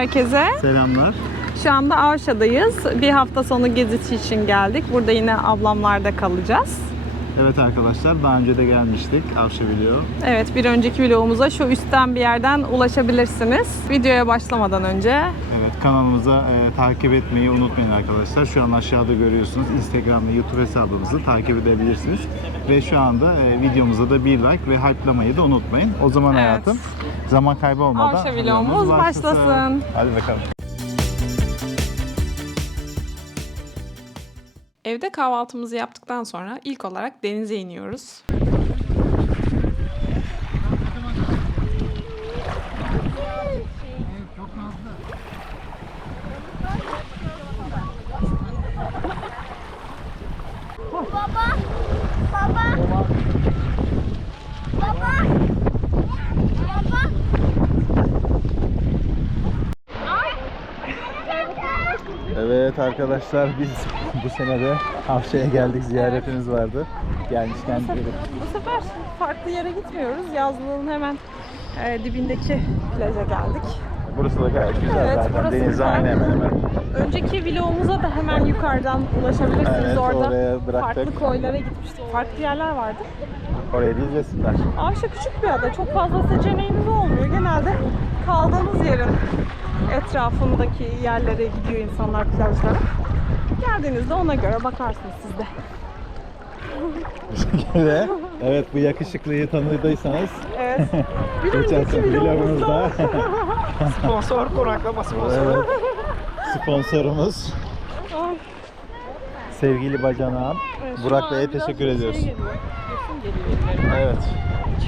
Herkese. Selamlar. Şu anda Avşa'dayız. Bir hafta sonu gezisi için geldik. Burada yine ablamlarda kalacağız. Evet arkadaşlar daha önce de gelmiştik Avşa Video. Evet bir önceki vlogumuza şu üstten bir yerden ulaşabilirsiniz. Videoya başlamadan önce Evet kanalımıza e, takip etmeyi unutmayın arkadaşlar. Şu an aşağıda görüyorsunuz Instagram ve YouTube hesabımızı takip edebilirsiniz. Ve şu anda e, videomuza da bir like ve hype'lamayı da unutmayın. O zaman Evet. hayatım zaman kaybı olmadan Avşa vlogumuz vlogumuz başlasın. Hadi bakalım. Evde kahvaltımızı yaptıktan sonra ilk olarak denize iniyoruz. Evet arkadaşlar biz bu sene de Avşa'ya geldik ziyaretimiz vardı. Gelmişken gelip Bu sefer farklı yere gitmiyoruz. Yazlığın hemen e, dibindeki plaja geldik. Burası da gayet güzel Evet, zaten. güzel. aynı hemen hemen. Önceki vlogumuza da hemen yukarıdan ulaşabilirsiniz. Evet, Orada oraya bıraktık. farklı koylara gitmiştik. Farklı yerler vardı. Oraya değil resimler. Avşa küçük bir ada. Çok fazla seçeneğiniz olmuyor. Genelde kaldığınız yerin etrafındaki yerlere gidiyor insanlar plajlara. Geldiğinizde ona göre bakarsınız siz de. Ve evet bu yakışıklıyı tanıdıysanız Evet. Geçen vlogumuzda Sponsor konaklama sponsor. evet, sponsorumuz Ay, sevgili bacanağım evet, Burak Bey'e teşekkür şey ediyoruz. geliyor, yosun geliyor ellerime. Evet.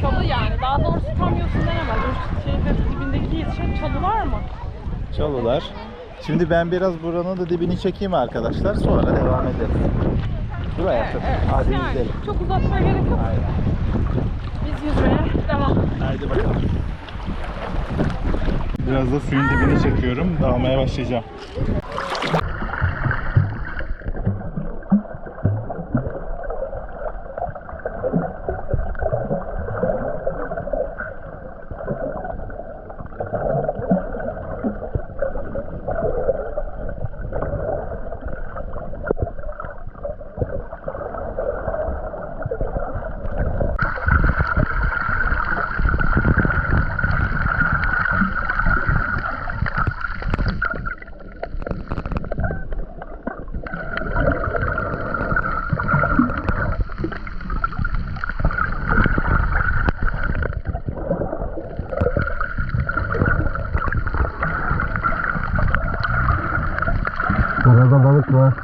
Çalı yani. Daha doğrusu tam yosun denemez. O şeyin dibindeki yetişen çalılar mı? Çalılar. Şimdi ben biraz buranın da dibini çekeyim arkadaşlar. Sonra devam ederiz. Dur hayatım. Hadi yani gidelim. çok uzatmaya gerek yok. Aynen. Biz yüzmeye devam. Haydi bakalım. Biraz da suyun dibini çekiyorum. Dalmaya başlayacağım. Burada balık var.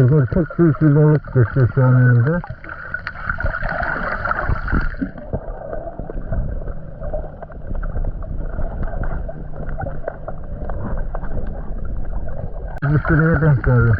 Şurada çok büyük bir balık geçiyor şu an önümde. Müşteriye denk geldi.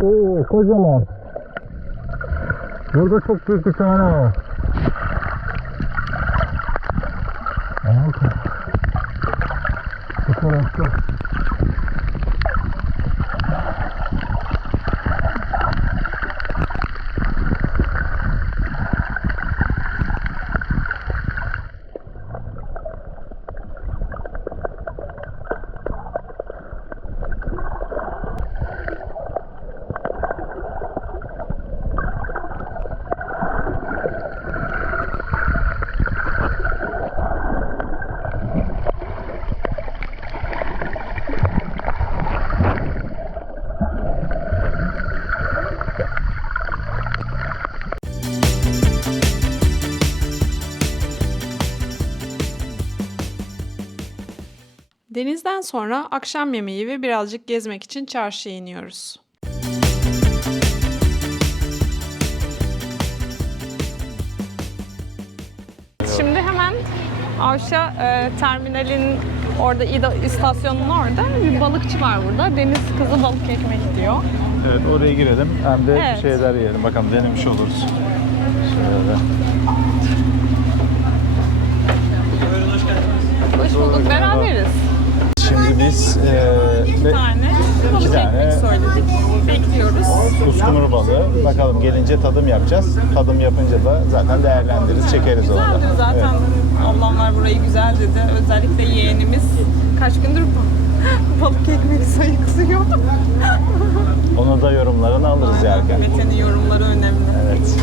Oo kocaman. Burada çok büyük bir tane var. Denizden sonra akşam yemeği ve birazcık gezmek için çarşıya iniyoruz. Şimdi hemen Avşa e, terminalin orada İda istasyonunun orada bir balıkçı var burada. Deniz kızı balık ekmek diyor. Evet oraya girelim. Hem de Evet. bir şeyler yiyelim. Bakalım denemiş oluruz. Şöyle. Hoş bulduk. Beraberiz. Biz eee Bir ve- tane balık tane. ekmek söyledik. Bekliyoruz. uskumru balığı. Bakalım gelince tadım yapacağız. Tadım yapınca da zaten değerlendiririz, çekeriz orada. Güzeldir zaten. Evet. Ablamlar burayı güzel dedi. Özellikle yeğenimiz kaç gündür bu- balık ekmek sayıklıyor. Onu da yorumlarını alırız yerken. Mete'nin yorumları önemli. Evet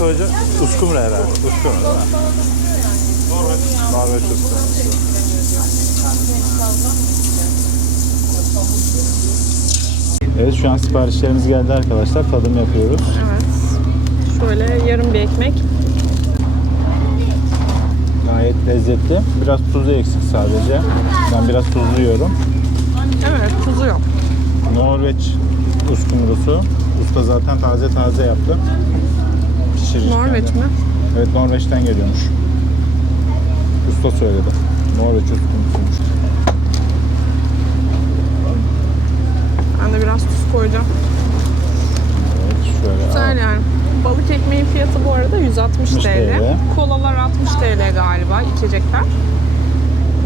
Hocam uskumru herhalde. Uskumru değil mi? Norveç. Evet şu an siparişlerimiz geldi arkadaşlar. Tadım yapıyoruz. Evet. Şöyle yarım bir ekmek. Gayet lezzetli. Biraz tuzu eksik sadece. Ben biraz tuzlu yiyorum. Evet, tuzu yok. Norveç uskumrusu. Usta zaten taze taze yaptı. Pişirirken Norveç mi? Evet Norveç'ten geliyormuş. Usta söyledi. Norveç uskumrusuymuş. Ben de biraz tuz koyacağım. Evet şöyle. Güzel yani. Balık ekmeğin fiyatı bu arada 160 60 TL. TL. Kolalar 60 TL galiba içecekler.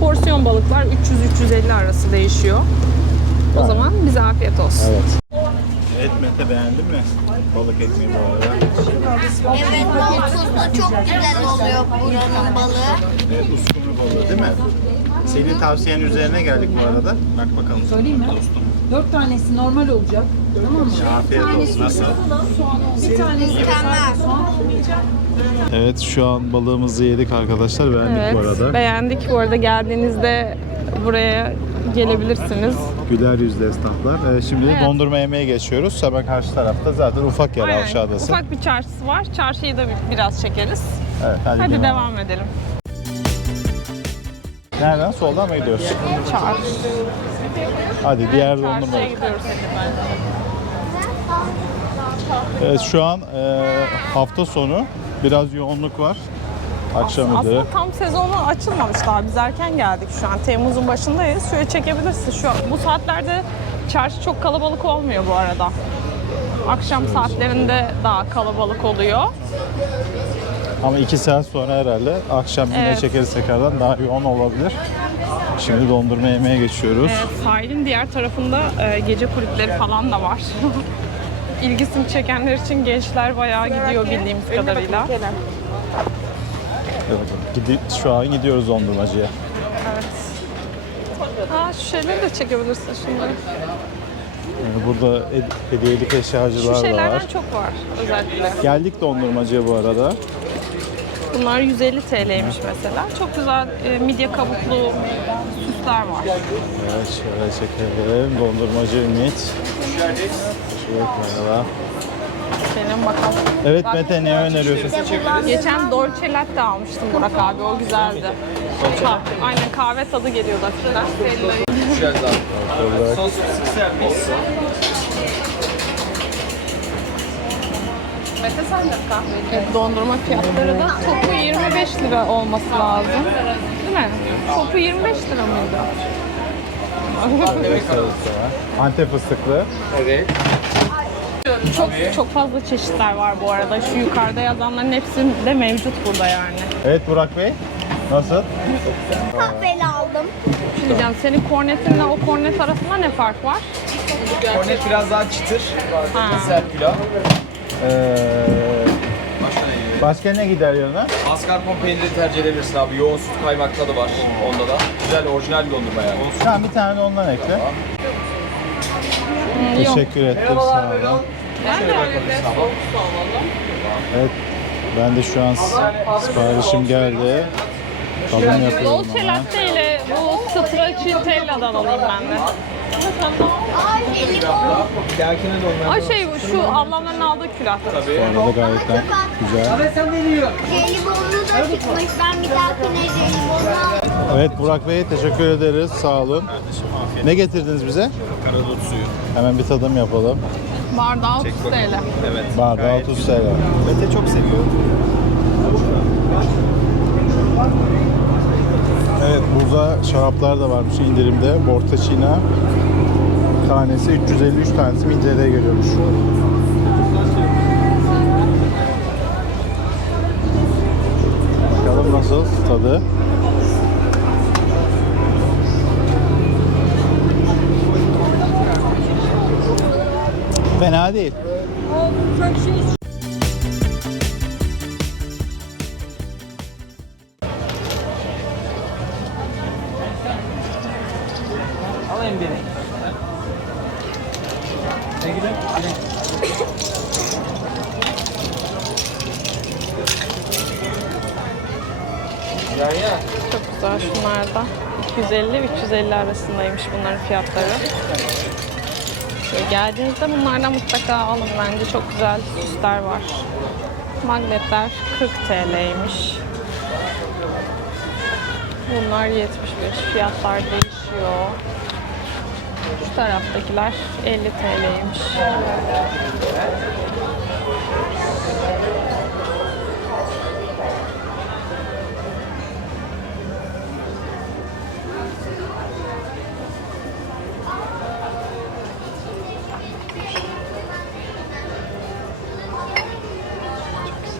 Porsiyon balıklar 300-350 arası değişiyor. O zaman bize afiyet olsun. Evet. Evet Mete beğendin mi? Balık ekmeği bu arada. Evet tuzlu çok güzel oluyor buranın balığı. Evet uskumru balığı değil mi? Senin tavsiyen üzerine geldik bu arada. Bak bakalım. Söyleyeyim mi? Dört tanesi normal olacak. Tamam mı? Afiyet olsun. Nasıl? Bir tanesi Mükemmel. Evet şu an balığımızı yedik arkadaşlar. Beğendik Evet, bu arada. beğendik. Bu arada geldiğinizde buraya gelebilirsiniz. Güler yüzlü esnaflar. Ee, şimdi Evet. dondurma yemeye geçiyoruz. Hemen karşı tarafta zaten ufak yer Aynen. aşağıdası. Ufak bir çarşısı var. Çarşıyı da bir- biraz çekeriz. Evet, hadi, Hadi devam. devam edelim. Nereden? Soldan mı gidiyoruz? Çarşı. Hadi diğer dondurma. Çarşıya gidiyoruz Evet şu an e, hafta sonu biraz yoğunluk var. Akşam Aslında üzeri. tam sezonu açılmamış daha. Biz erken geldik şu an. Temmuz'un başındayız. Şöyle çekebilirsin. Şu bu saatlerde çarşı çok kalabalık olmuyor bu arada. Akşam saatlerinde daha kalabalık oluyor. Ama iki saat sonra herhalde akşam yine Evet. çekeriz tekrardan daha yoğun olabilir. Şimdi dondurma yemeye geçiyoruz. Evet, sahilin diğer tarafında e, gece kulüpleri falan da var. İlgisini çekenler için gençler bayağı gidiyor bildiğimiz kadarıyla. Evet, gidi- şu an gidiyoruz dondurmacıya. Evet. Aa, şu şeyleri de çekebilirsin şunları. Yani burada hed- hediyelik eşyacılar Şu da şeylerden var. çok var özellikle. Geldik dondurmacıya bu arada. Bunlar 150 TL'ymiş mesela. Çok güzel e, midye kabuklu süsler var. Evet şöyle çekelim. Dondurmacı Ümit. Şöyle merhaba. Benim bakalım. Evet Bak. Mete ne öneriyorsun? Geçen Dolce Latte almıştım Burak abi. O güzeldi. Ha, aynen kahve tadı geliyordu hafiften. Mete sen de kahve. Evet, dondurma fiyatları da topu 25 lira olması lazım. Değil mi? Topu 25 lira mıydı? Antep fıstıklı. Çok çok fazla çeşitler var bu arada. Şu yukarıda yazanların hepsi de mevcut burada yani. Evet Burak Bey. Nasıl? Kahveli aldım. Diyeceğim senin kornetinle o kornet arasında ne fark var? Kornet biraz daha çıtır. Ha. Serpila. Ee, başka ne gider yanına? Mascarpone peyniri tercih edebilirsin abi. Yoğun süt kaymak tadı var onda da. Güzel orijinal bir dondurma yani. Tamam bir tane de ondan ekle. Yok. Teşekkür ettim sağ olun. Evet. Ben de şu an siparişim geldi. Tadım yapıyorum Dolce ama. latte ile bu stracciatella'dan alayım ben de. Ay şey bu şu ablamların aldığı külah. Sonra da gayet de güzel. Jelibonlu da çıkmış. Ben bir dahakine jelibonlu alacağım. Evet Burak Bey teşekkür ederiz. Sağ olun. Ne getirdiniz bize? Karadut suyu. Hemen bir tadım yapalım. Bardağı 30 TL. Evet. Bardağı 30 TL. Mete çok seviyor. Evet burada şaraplar da varmış indirimde. Bortacina tanesi 353 tanesi 1000 TL'ye geliyormuş. Bakalım nasıl tadı. Fena değil. Çok güzel şunlar da. 250-350 arasındaymış bunların fiyatları. Şöyle geldiğinizde bunlardan mutlaka alın bence çok güzel süsler var. Magnetler 40 TL'ymiş. Bunlar 75. Fiyatlar değişiyor. Şu taraftakiler 50 TL'ymiş.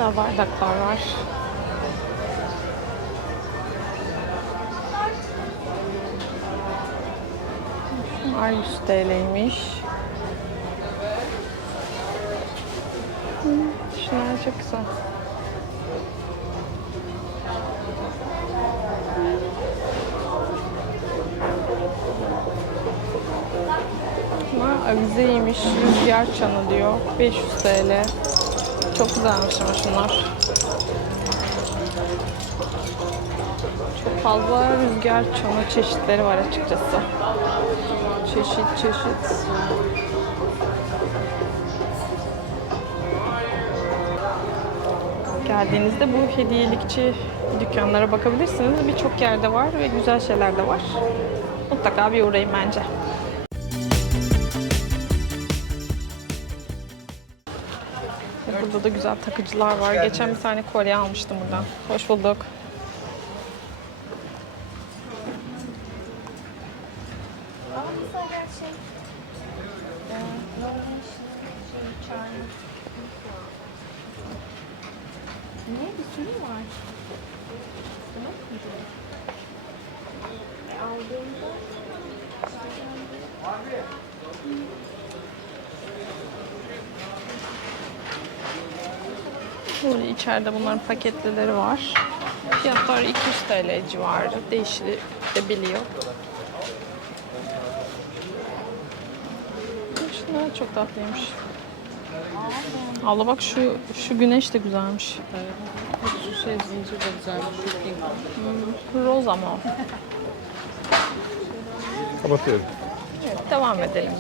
Güzel bardaklar var. Şunlar 100 TL'ymiş. Şunlar çok güzel. Bunlar avizeymiş. Rüzgar çanı diyor. 500 TL. Çok güzelmiş ama şunlar. Çok fazla rüzgar çanı çeşitleri var açıkçası. Çeşit çeşit. Geldiğinizde bu hediyelikçi dükkanlara bakabilirsiniz. Birçok yerde var ve güzel şeyler de var. Mutlaka bir uğrayın bence. Burada da güzel takıcılar var. Geçen bir tane kolye almıştım buradan. Hoş bulduk. Böyle içeride bunların paketlileri var. Fiyatlar 200 TL civarı. Değişebiliyor. Şunlar çok tatlıymış. Abla bak şu şu güneş de güzelmiş. Şu şey zincir de güzel. Şu pink. Roz ama o. Kapatıyorum. Evet, devam edelim.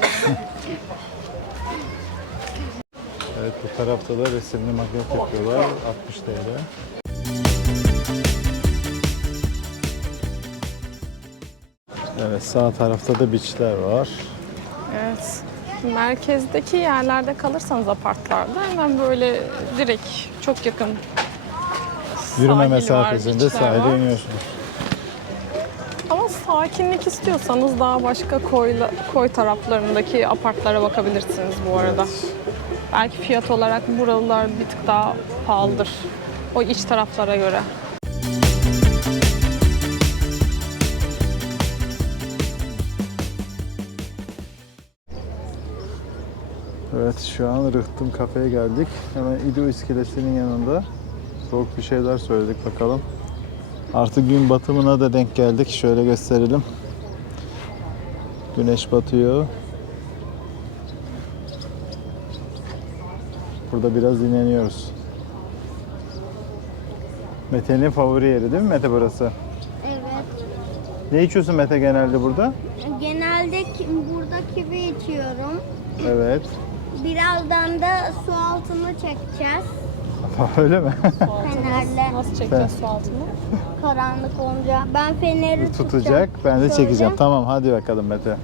Evet bu tarafta da resimli magnet yapıyorlar. 60 TL. Evet sağ tarafta da biçler var. Evet. Merkezdeki yerlerde kalırsanız apartlarda hemen böyle direkt çok yakın Yürüme mesafesinde sahile iniyorsunuz. Sakinlik istiyorsanız daha başka koyla, koy taraflarındaki apartlara bakabilirsiniz bu arada. Belki fiyat olarak buralar bir tık daha pahalıdır. O iç taraflara göre. Evet şu an Rıhtım kafeye geldik. Hemen İdo iskelesinin yanında. Soğuk bir şeyler söyledik bakalım. Artık gün batımına da denk geldik. Şöyle gösterelim. Güneş batıyor. Burada biraz dinleniyoruz. Mete'nin favori yeri değil mi Mete burası? Evet. Ne içiyorsun Mete genelde burada? Genelde ki- burada kivi içiyorum. Evet. Birazdan da su altını çekeceğiz. Öyle mi? Fenerle. Nasıl çekeceğiz su altını? Karanlık olunca. Ben feneri Tutacak. Ben de Şöyle. çekeceğim. Tamam hadi bakalım Mete.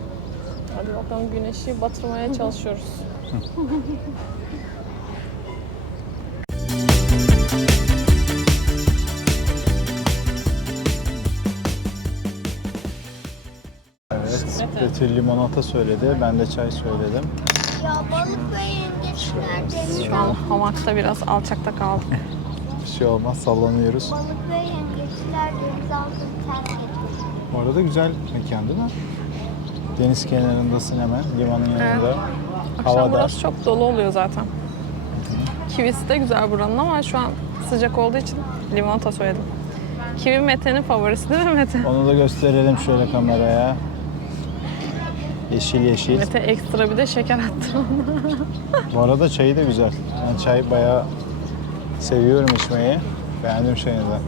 Hadi bakalım güneşi batırmaya çalışıyoruz. Evet. Betül limonata söyledi. Ben de çay söyledim. Ya balık ve Şu an hamakta biraz alçakta kaldık. Bir şey olmaz sallanıyoruz. Balık ve yengeçler deniz altını terk. Bu arada güzel mekan değil mi? Deniz kenarındasın hemen. Limanın yanında. Akşam Havada. burası çok dolu oluyor zaten. Kivisi de güzel buranın ama şu an sıcak olduğu için limonata söyledim. Kivi Mete'nin favorisi değil mi Mete? Onu da gösterelim şöyle kameraya. Yeşil yeşil. Mete ekstra bir de şeker attı ona. Bu arada çayı da güzel. Ben çay bayağı seviyorum içmeyi. Beğendim çayını da.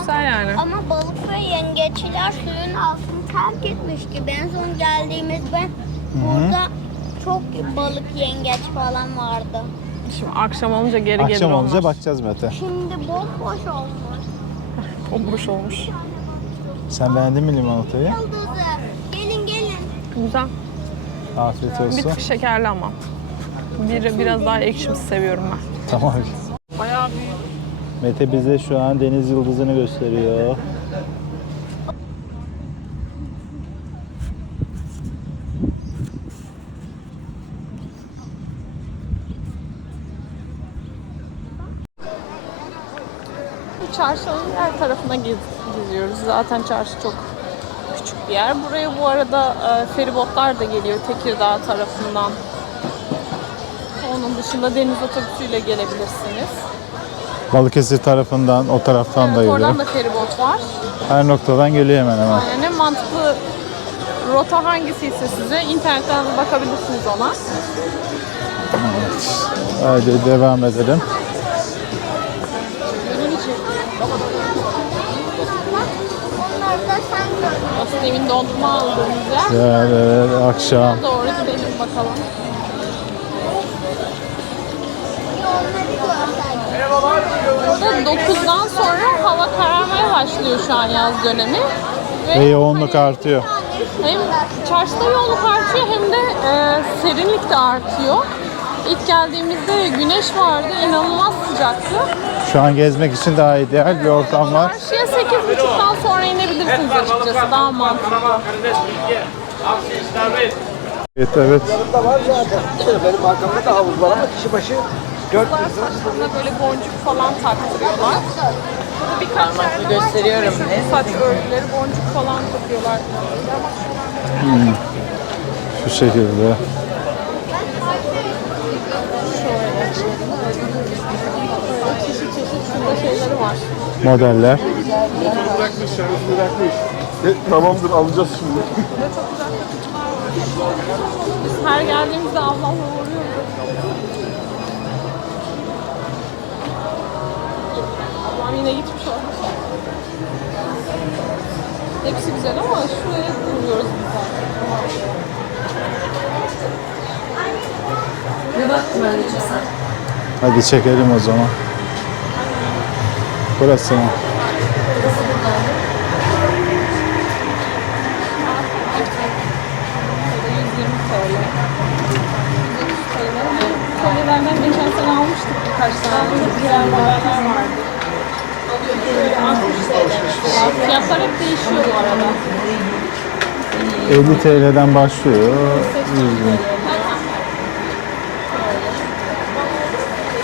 Güzel yani. Ama balık ve yengeçler suyun altını terk etmiş gibi. En son geldiğimizde burada çok balık yengeç falan vardı. Şimdi akşam olunca geri gelir Akşam onlar. olunca bakacağız Mete. Şimdi bomboş olmuş. Bomboş olmuş. Sen beğendin mi limonatayı? Yıldızı. Güzel. Afiyet Bir olsun. tık şekerli ama. Bir, biraz daha ekşimsi seviyorum ben. Tamam. Bayağı büyük. Mete bize şu an deniz yıldızını gösteriyor. Çarşının her tarafına gez, geziyoruz. Zaten çarşı çok küçük bir yer. Buraya bu arada e, feribotlar da geliyor Tekirdağ tarafından. Onun dışında deniz otobüsüyle gelebilirsiniz. Balıkesir tarafından, o taraftan da Evet, geliyor. oradan da feribot var. Her noktadan geliyor hemen hemen. Yani en mantıklı rota hangisiyse size internetten bakabilirsiniz ona. Hadi devam edelim. Onları da sen gör. Aslında demin dondurma aldığımız yer. Evet, evet, akşam. Doğru gidelim bakalım. Burada 9'dan sonra hava kararmaya başlıyor şu an yaz dönemi. Ve yoğunluk hani artıyor. Hem çarşıda yoğunluk artıyor hem de e, serinlik de artıyor. İlk geldiğimizde güneş vardı, inanılmaz sıcaktı. Şu an gezmek için daha ideal bir ortam var. Karşıya 8.30'dan sonra inebilirsiniz açıkçası, daha mantıklı. Evet, evet. Benim arkamda da havuz var ama kişi başı 4 Kızlar saçlarına böyle boncuk falan taktırıyorlar. Burada birkaç yerde gösteriyorum. Saç örgüleri, boncuk falan takıyorlar. Şu şekilde. Çeşit çeşit şurada şeyleri var. Modeller. Tamamdır alacağız şimdi. Biz her geldiğimizde ablamla uğruyoruz. Ablam yine gitmiş olmuş. Hepsi güzel ama şuraya uğruyoruz biz zaten. Hadi çekelim o zaman. Burası mı? Burada 120 TL. 130 TL. Kolyelerden geçen sene almıştık birkaç tane. Çok güzel modeller vardı. Böyle 60 TL. Fiyatlar hep değişiyor bu arada. 50 TL'den başlıyor. 100 bin.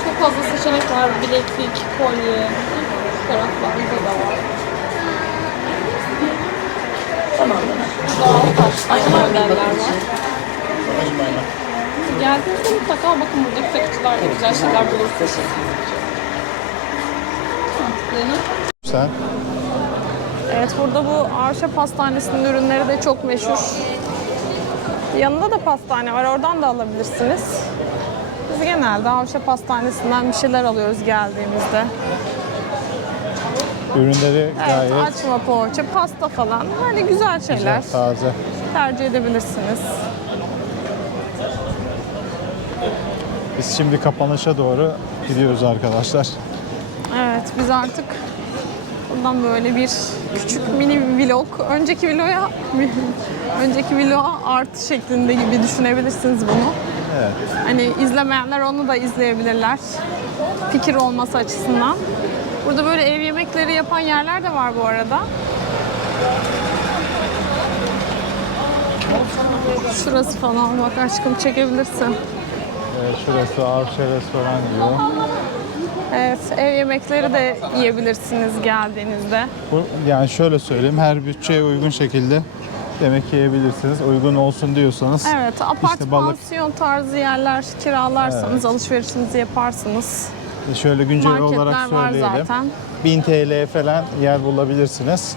Çok fazla seçenek var. Bileklik, kolye. Şu taraflarda da var. Doğal taş, modeller var. Geldiğinizde mutlaka bakın buradaki takıcılarda güzel şeyler bulursunuz. Benim. Evet burada bu Arşa Pastanesi'nin ürünleri de çok meşhur. Yanında da pastane var oradan da alabilirsiniz. Biz Biz genelde Avşa Pastanesi'nden bir şeyler alıyoruz geldiğimizde. Ürünleri Evet, gayet açma poğaça, pasta falan. Hani güzel şeyler güzel, taze. tercih edebilirsiniz. Biz şimdi kapanışa doğru gidiyoruz arkadaşlar. Evet, biz artık buradan böyle bir küçük mini vlog, önceki vloga, önceki vloga artı şeklinde gibi düşünebilirsiniz bunu. Evet. Hani izlemeyenler onu da izleyebilirler. Fikir olması açısından. Burada böyle ev yemekleri yapan yerler de var bu arada. Şurası falan bak aşkım çekebilirsin. Evet, şurası Avşa Restoran diyor. Evet, ev yemekleri de yiyebilirsiniz geldiğinizde. Bu, yani şöyle söyleyeyim, her bütçeye uygun şekilde yemek yiyebilirsiniz. Uygun olsun diyorsanız. Evet, apart İşte balık. pansiyon tarzı yerler kiralarsanız alışverişinizi yaparsınız. Şöyle güncel Marketler olarak var söyleyelim. zaten. 1000 TL falan yer bulabilirsiniz.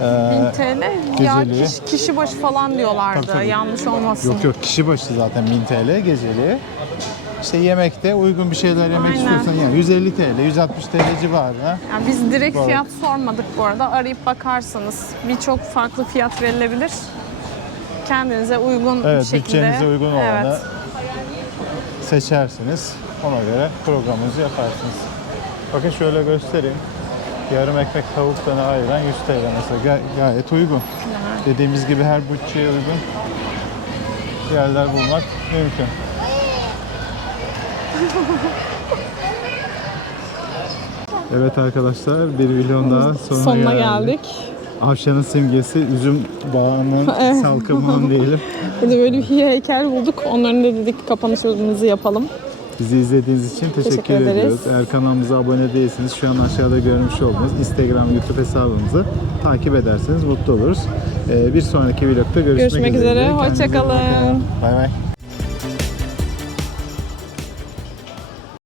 Ee, 1000 TL. Ya kişi, kişi başı falan diyorlardı. Tabii, tabii. Yanlış olmasın. Yok yok kişi başı zaten 1000 TL geceliği. İşte yemekte uygun bir şeyler yemek Aynen. istiyorsan yani 150 TL, 160 TL civarında. Yani biz direkt Balık. fiyat sormadık bu arada. Arayıp bakarsanız birçok farklı fiyat verilebilir. Kendinize uygun Evet, şekilde. bütçenize uygun olanı Evet. seçersiniz. Ona göre programınızı yaparsınız. Bakın şöyle göstereyim. Yarım ekmek tavuk tane ayıran 100 TL mesela Ga- gayet uygun. Dediğimiz gibi her bütçeye uygun yerler bulmak mümkün. Evet arkadaşlar bir videonun daha sonuna, Sonuna geldik. geldik. Avşanın simgesi üzüm bağının salkımının diyelim. Bir de böyle bir heykel bulduk. Onların da dedik kapanışımızı yapalım. Bizi izlediğiniz için teşekkür, Teşekkür ederiz. ediyoruz. Eğer kanalımıza abone değilseniz şu an aşağıda görmüş olduğunuz Instagram, YouTube hesabımızı takip ederseniz mutlu oluruz. Ee, bir sonraki vlogda görüşmek, Görüşmek üzere, Kendinize iyi hoşça bakın. kalın. Bay bay.